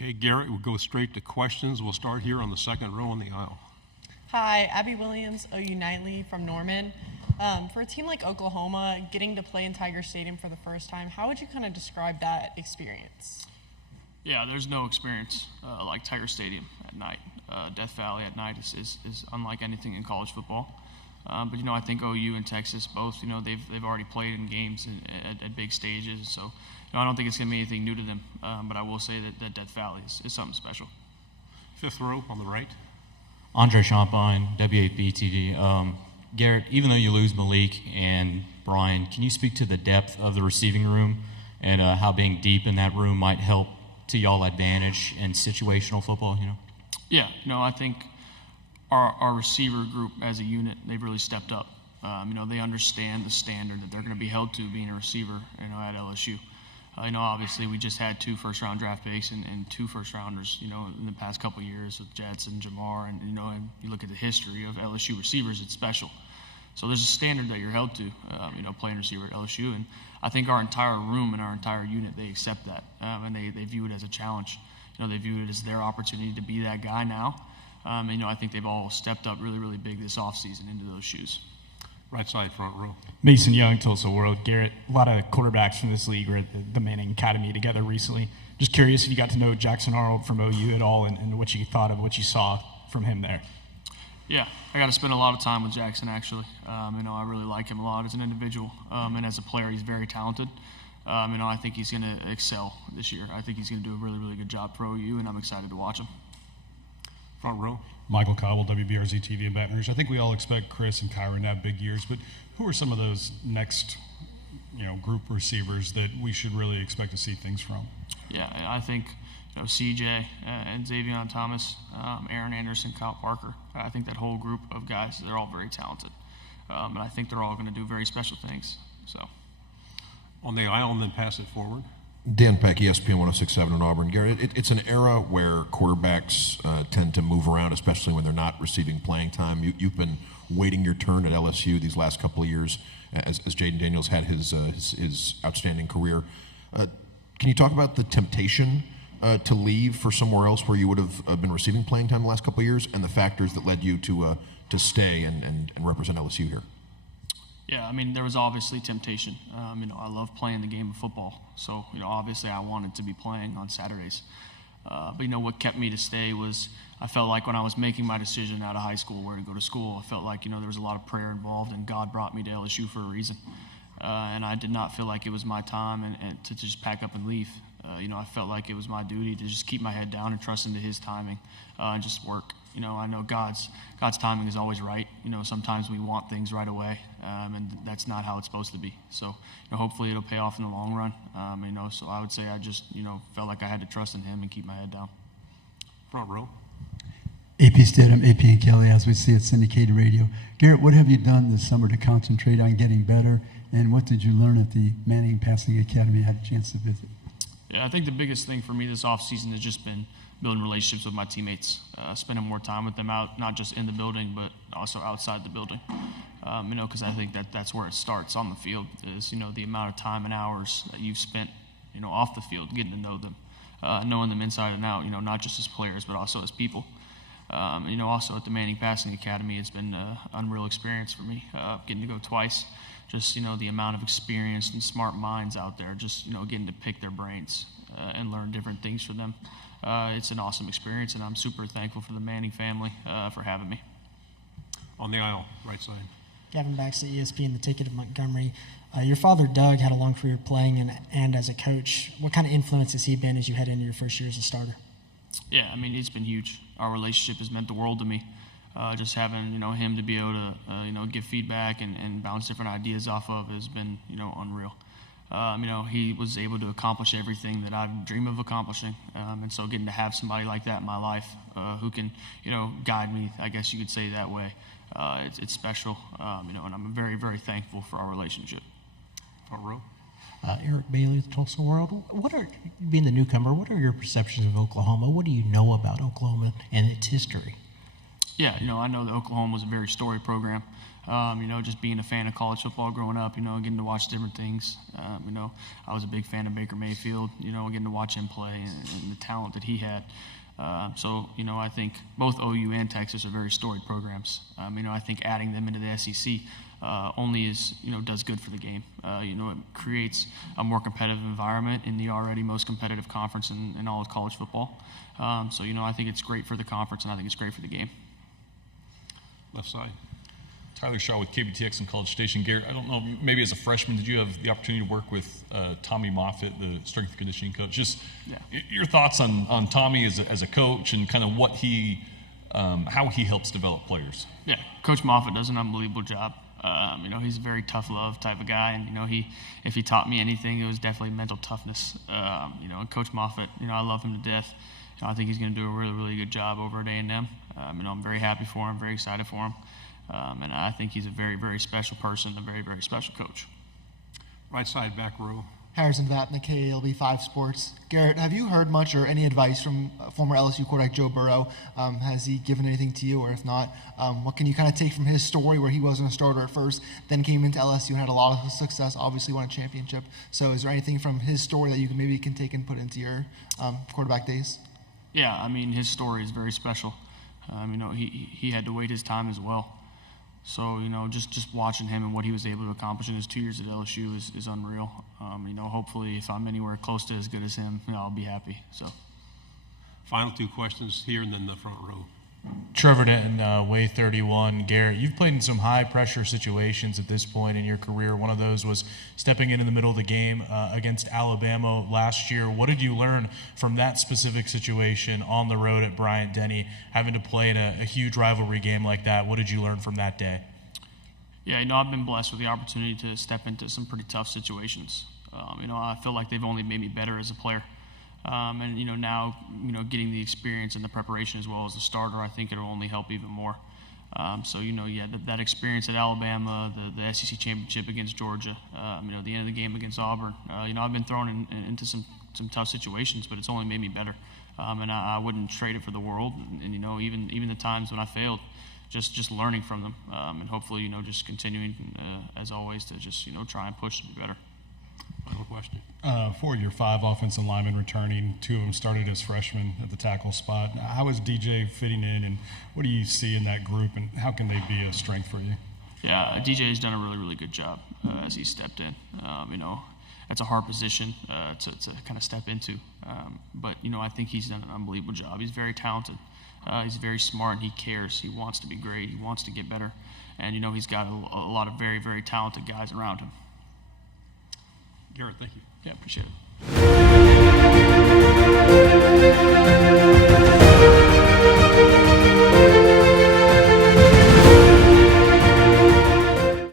Okay, Garrett, we'll go straight to questions. We'll start here on the second row on the aisle. Hi, Abby Williams, OU Nightly from Norman. For a team like Oklahoma, getting to play in Tiger Stadium for the first time, how would you kind of describe that experience? Yeah, there's no experience like Tiger Stadium at night. Death Valley at night is unlike anything in college football. But I think OU and Texas both, they've already played in games at big stages. So, I don't think it's going to be anything new to them. But I will say that Death Valley is something special. Fifth row on the right. Andre Champagne, W8B TV. Garrett, even though you lose Malik and Brian, can you speak to the depth of the receiving room and how being deep in that room might help to y'all advantage in situational football? Yeah, I think our receiver group as a unit, they've really stepped up. They understand the standard that they're going to be held to being a receiver, at LSU. Obviously we just had 2 first-round draft picks and 2 first-rounders, in the past couple of years with Jets and Jamar. And, and you look at the history of LSU receivers, it's special. So there's a standard that you're held to, playing receiver at LSU. And I think our entire room and our entire unit, they accept that. And they view it as a challenge. They view it as their opportunity to be that guy now. I think they've all stepped up really, really big this offseason into those shoes. Right side, front row. Mason Young, Tulsa World. Garrett, a lot of quarterbacks from this league were at the Manning Academy together recently. Just curious if you got to know Jackson Arnold from OU at all and what you thought of what you saw from him there. Yeah, I got to spend a lot of time with Jackson, actually. I really like him a lot as an individual. And as a player, he's very talented. I think he's going to excel this year. I think he's going to do a really, really good job for OU, and I'm excited to watch him. Front row. Michael Cobble, WBRZ TV in Baton Rouge. I think we all expect Chris and Kyron to have big years, but who are some of those next, group receivers that we should really expect to see things from? Yeah, I think CJ and Xavion Thomas, Aaron Anderson, Kyle Parker. I think that whole group of guys, they're all very talented, and I think they're all going to do very special things. So, on the aisle, and then pass it forward. Dan Peck, ESPN 106.7 in Auburn. Garrett, it's an era where quarterbacks tend to move around, especially when they're not receiving playing time. You've been waiting your turn at LSU these last couple of years as Jaden Daniels had his outstanding career. Can you talk about the temptation to leave for somewhere else where you would have been receiving playing time the last couple of years, and the factors that led you to stay and represent LSU here? Yeah, there was obviously temptation. I love playing the game of football. So, obviously I wanted to be playing on Saturdays. But what kept me to stay was I felt like when I was making my decision out of high school where to go to school, I felt like, there was a lot of prayer involved, and God brought me to LSU for a reason. And I did not feel like it was my time and to just pack up and leave. I felt like it was my duty to just keep my head down and trust into His timing and just work. I know God's timing is always right. Sometimes we want things right away, and that's not how it's supposed to be. So, hopefully it'll pay off in the long run. So I would say I just, felt like I had to trust in Him and keep my head down. Front row. AP Stidham, AP and Kelly, as we see at syndicated radio. Garrett, what have you done this summer to concentrate on getting better, and what did you learn at the Manning Passing Academy? I had a chance to visit. Yeah, I think the biggest thing for me this offseason has just been building relationships with my teammates, spending more time with them out, not just in the building, but also outside the building. Because I think that's where it starts on the field is, the amount of time and hours that you've spent, off the field, getting to know them, knowing them inside and out, not just as players, but also as people. Also at the Manning Passing Academy, it's been an unreal experience for me, getting to go twice. Just, the amount of experienced and smart minds out there, just, getting to pick their brains and learn different things from them. It's an awesome experience, and I'm super thankful for the Manning family for having me. On the aisle, right side. Gavin Baxter, ESPN, the Ticket of Montgomery. Your father, Doug, had a long career playing and as a coach. What kind of influence has he been as you head into your first year as a starter? Yeah, it's been huge. Our relationship has meant the world to me. Just having, him to be able to, give feedback and bounce different ideas off of has been, unreal. He was able to accomplish everything that I've dreamed of accomplishing. And so getting to have somebody like that in my life who can, guide me, I guess you could say that way, it's special. And I'm very, very thankful for our relationship. Front row. Eric Bailey, the Tulsa World. Being the newcomer, what are your perceptions of Oklahoma? What do you know about Oklahoma and its history? Yeah, I know that Oklahoma was a very storied program. Just being a fan of college football growing up, getting to watch different things. I was a big fan of Baker Mayfield, getting to watch him play and the talent that he had. I think both OU and Texas are very storied programs. I think adding them into the SEC only does good for the game. It creates a more competitive environment in the already most competitive conference in all of college football. I think it's great for the conference, and I think it's great for the game. Left side. Tyler Shaw with KBTX and College Station. Garrett, I don't know, maybe as a freshman, did you have the opportunity to work with Tommy Moffitt, the strength and conditioning coach? Just your thoughts on Tommy as a coach and kind of what how he helps develop players. Yeah, Coach Moffitt does an unbelievable job. He's a very tough love type of guy, and if he taught me anything, it was definitely mental toughness. And Coach Moffitt, I love him to death. I think he's going to do a really, really good job over at A&M. I'm very happy for him, very excited for him. And I think he's a very, very special person, a very, very special coach. Right side, back row. Harrison Vapnik, KALB 5 Sports. Garrett, have you heard much or any advice from former LSU quarterback Joe Burrow? Has he given anything to you, or if not, what can you kind of take from his story where he wasn't a starter at first, then came into LSU and had a lot of success, obviously won a championship. So is there anything from his story that you can take and put into your quarterback days? Yeah, his story is very special. He had to wait his time as well. So, just watching him and what he was able to accomplish in his 2 years at LSU is unreal. Hopefully if I'm anywhere close to as good as him, I'll be happy. So, Final 2 questions here and then the front row. Trevor Denton, Way 31. Garrett, you've played in some high-pressure situations at this point in your career. One of those was stepping in the middle of the game against Alabama last year. What did you learn from that specific situation on the road at Bryant-Denny, having to play in a huge rivalry game like that? What did you learn from that day? Yeah, I've been blessed with the opportunity to step into some pretty tough situations. I feel like they've only made me better as a player. Now, getting the experience and the preparation as well as the starter, I think it'll only help even more. That experience at Alabama, the SEC championship against Georgia, the end of the game against Auburn. I've been thrown into some tough situations, but it's only made me better. And I wouldn't trade it for the world. And even the times when I failed, just learning from them, and hopefully just continuing as always to just try and push to be better. Final question. 4 of your 5 offensive linemen returning, 2 of them started as freshmen at the tackle spot. How is DJ fitting in, and what do you see in that group, and how can they be a strength for you? Yeah, DJ has done a really, really good job as he stepped in. That's a hard position to kind of step into. But I think he's done an unbelievable job. He's very talented. He's very smart, and he cares. He wants to be great. He wants to get better. And, he's got a lot of very, very talented guys around him. Garrett, thank you. Yeah, appreciate it.